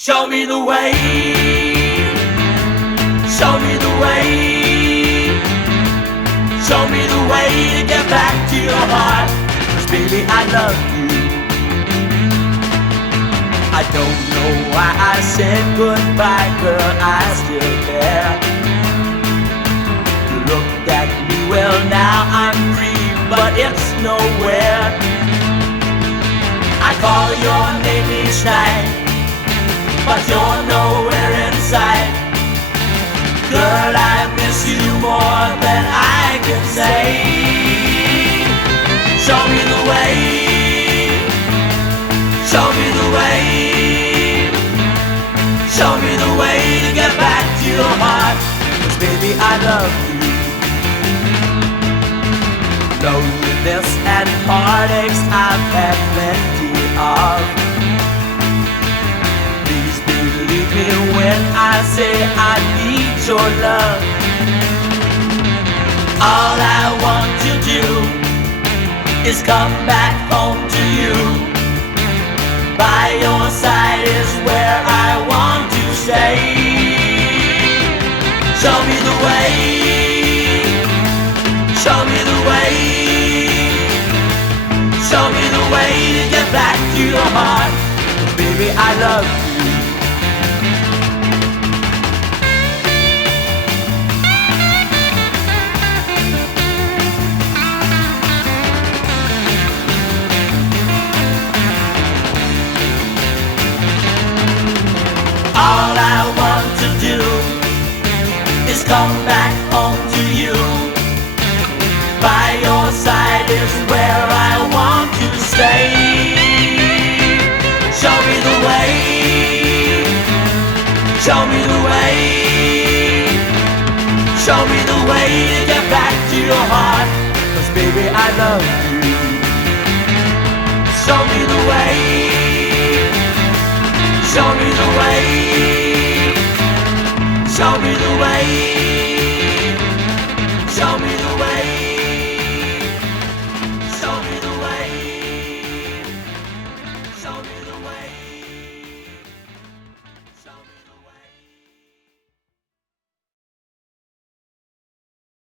Show me the way, show me the way, show me the way to get back to your heart. 'Cause baby, I love you. I don't know why I said goodbye, girl, I still care. You looked at me, well now I'm free, but it's nowhere. I call your name each night, but you're nowhere in sight. Girl, I miss you more than I can say. Show me the way, show me the way, show me the way to get back to your heart. 'Cause baby, I love you. Loneliness and heartaches I've had plenty of. Believe me when I say I need your love. All I want to do is come back home to you. By your side is where I want to stay. Show me the way, show me the way, show me the way to get back to your heart. Baby, I love you. All I want to do is come back home to you. By your side is where I want to stay. Show me the way, show me the way, show me the way to get back to your heart. 'Cause baby, I love you. Show me the way, show me the way, show me the way.